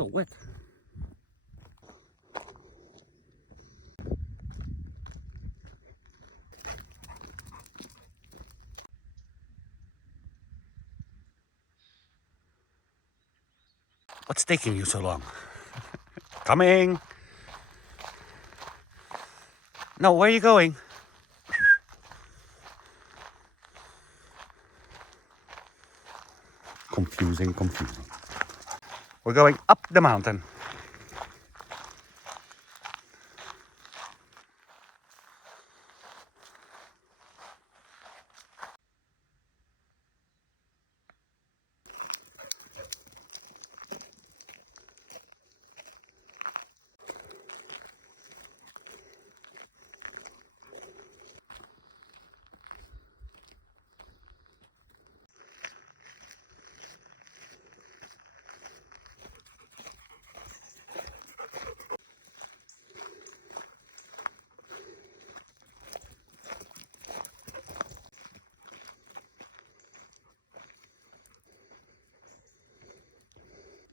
so wet. What's taking you so long? Coming! No, where are you going? Confusing. We're going up the mountain.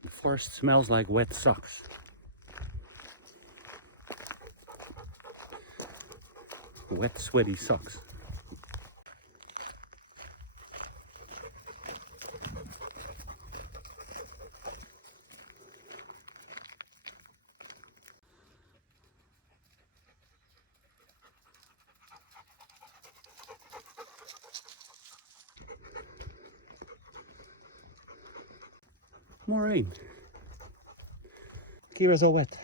The forest smells like wet socks. Wet, sweaty socks. More rain. Kira's all wet.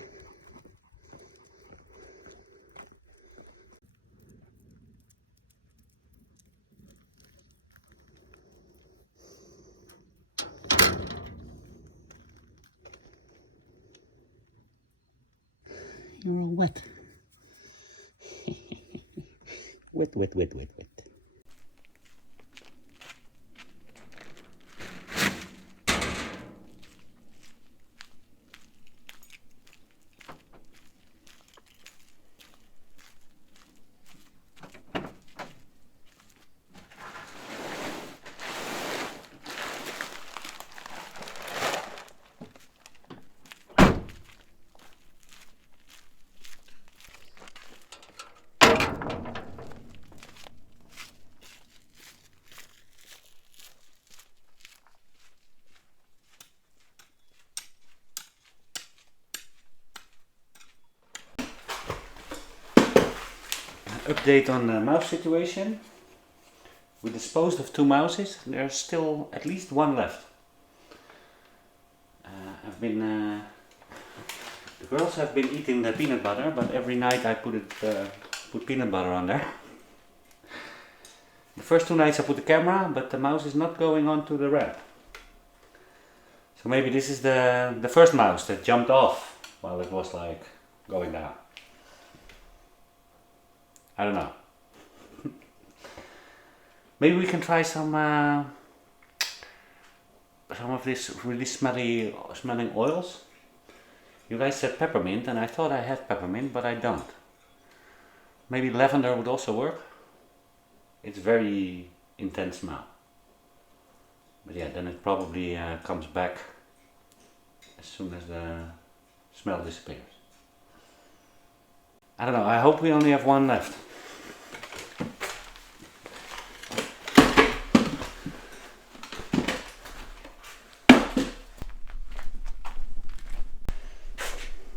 You're all wet. Wet. Update on the mouse situation. We disposed of 2 mouses. There's still at least 1 left. The girls have been eating the peanut butter, but every night I put peanut butter on there. The first 2 nights I put the camera, but the mouse is not going onto the ramp. So maybe this is the first mouse that jumped off while it was like going down. I don't know. Maybe we can try some of this really smelling oils. You guys said peppermint, and I thought I had peppermint, but I don't. Maybe lavender would also work. It's very intense smell. But yeah, then it probably comes back as soon as the smell disappears. I don't know, I hope we only have 1 left.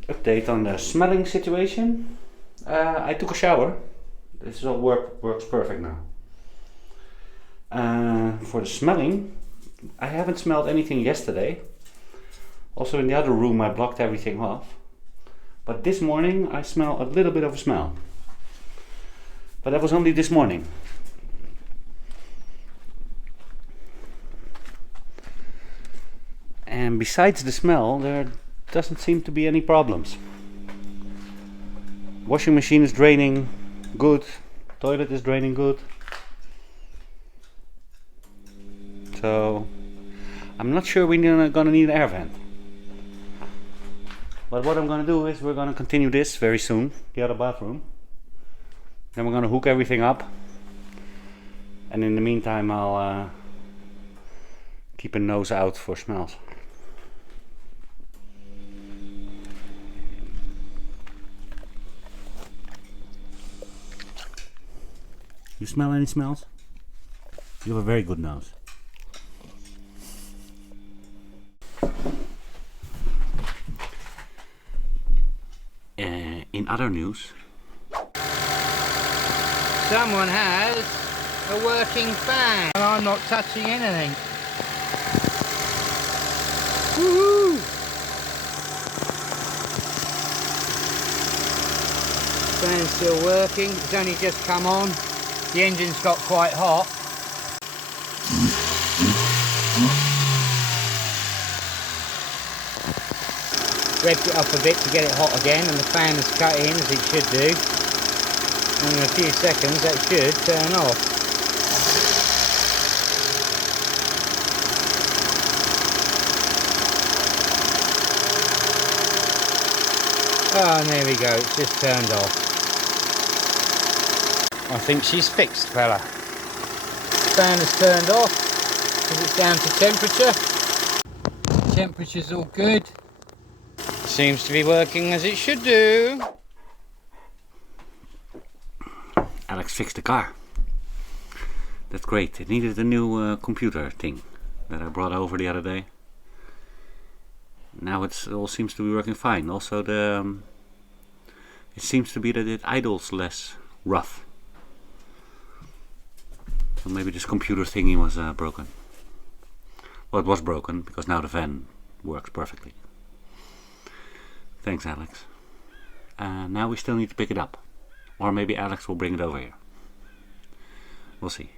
Update on the smelling situation. I took a shower. This all works perfect now. For the smelling, I haven't smelled anything yesterday. Also in the other room I blocked everything off. But this morning I smell a little bit of a smell. But that was only this morning. And besides the smell, there doesn't seem to be any problems. Washing machine is draining good. Toilet is draining good. So I'm not sure we're gonna need an air vent. But what I'm gonna do is we're gonna continue this very soon, the other bathroom. Then we're gonna hook everything up. And in the meantime I'll keep a nose out for smells. You smell any smells? You have a very good nose. In other news, someone has a working fan and I'm not touching anything. Woohoo! Fan's still working, it's only just come on. The engine's got quite hot. Revved it up a bit to get it hot again, and the fan is cut in as it should do. And in a few seconds that should turn off. Oh, and there we go, it's just turned off. I think she's fixed, fella. Fan is turned off because it's down to temperature. Temperature's all good. Seems to be working as it should do. Alex fixed the car. That's great. It needed a new computer thing that I brought over the other day. Now it all seems to be working fine. Also it seems to be that it idles less rough. So maybe this computer thingy was broken. Well, it was broken because now the fan works perfectly. Thanks, Alex. Now we still need to pick it up. Or maybe Alex will bring it over here. We'll see.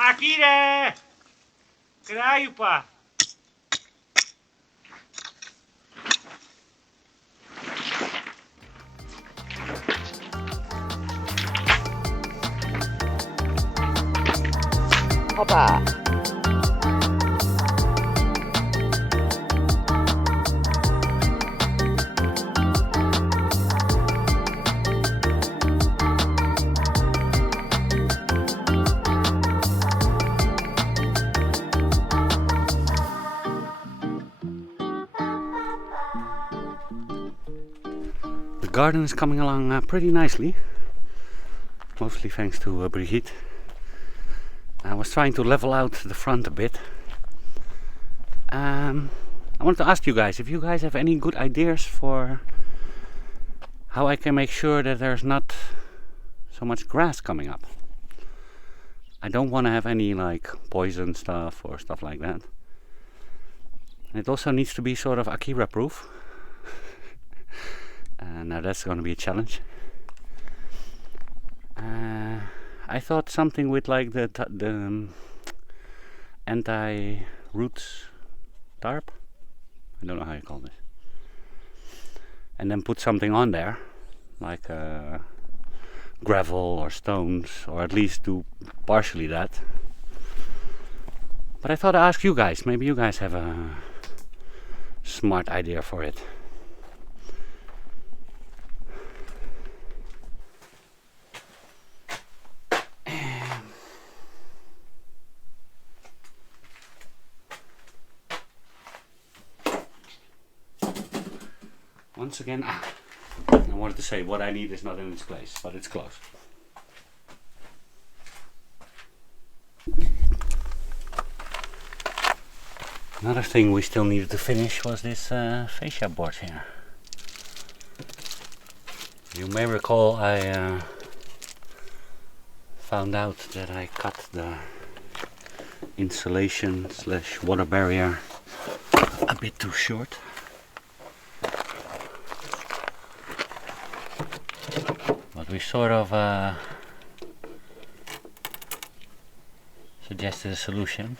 Akira! Caralho, pá! Opa! The garden is coming along pretty nicely, mostly thanks to Brigitte. I was trying to level out the front a bit. I wanted to ask you guys if you guys have any good ideas for how I can make sure that there's not so much grass coming up. I don't want to have any like poison stuff or stuff like that. And it also needs to be sort of Akira proof. Now that's going to be a challenge. I thought something with like the anti-roots tarp. I don't know how you call this. And then put something on there, like gravel or stones, or at least do partially that. But I thought I'd ask you guys. Maybe you guys have a smart idea for it. Once again, I wanted to say what I need is not in its place, but it's close. Another thing we still needed to finish was this fascia board here. You may recall I found out that I cut the insulation slash water barrier a bit too short. But we sort of suggested a solution.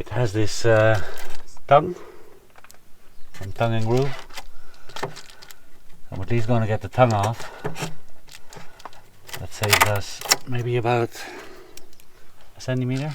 It has this tongue and groove. I'm at least going to get the tongue off. That saves us maybe about a centimeter.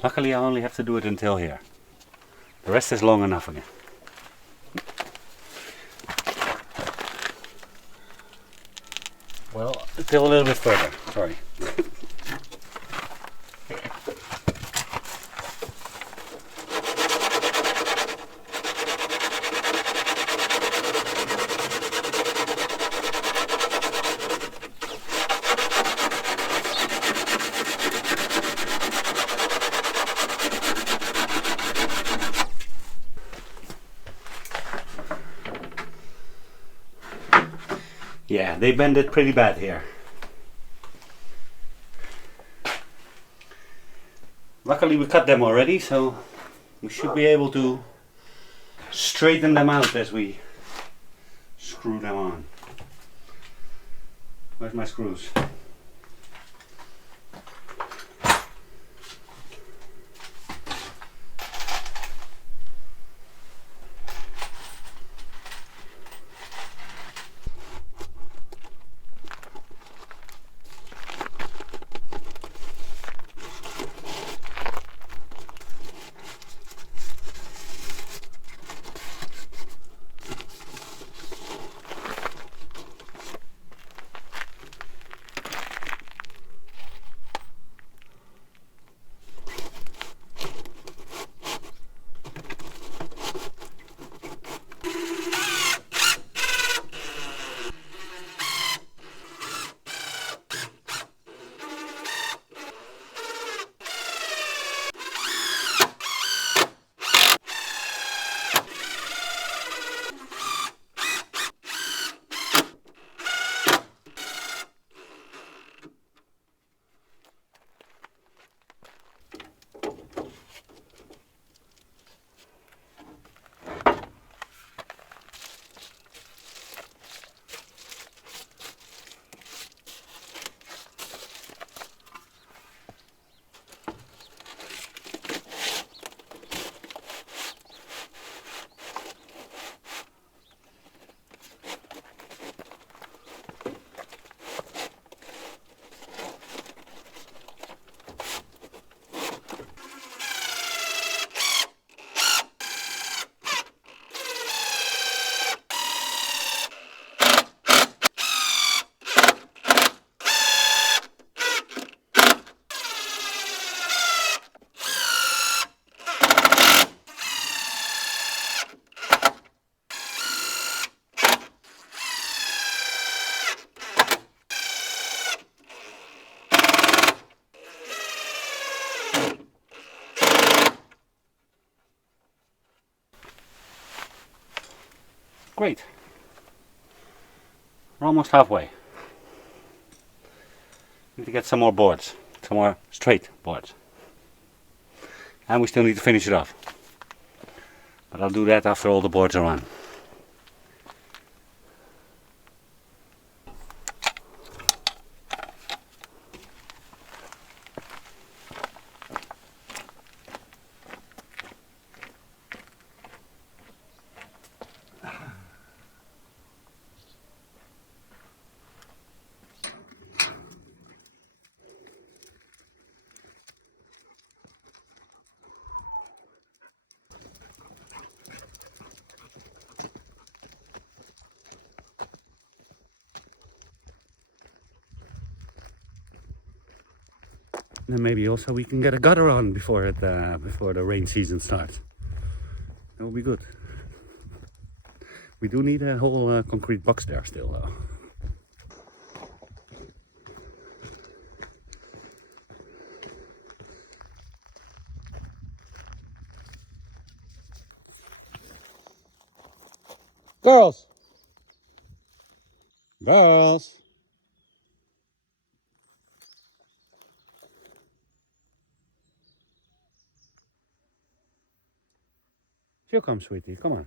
Luckily I only have to do it until here. The rest is long enough again. Well, until a little bit further, sorry. Yeah, they bend it pretty bad here. Luckily we cut them already, so we should be able to straighten them out as we screw them on. Where's my screws? Great. We're almost halfway. Need to get some more boards, some more straight boards. And we still need to finish it off. But I'll do that after all the boards are on. then maybe also we can get a gutter on before the rain season starts. That would be good. We do need a whole concrete box there still though. Girls! Girls! Here come, sweetie, come on.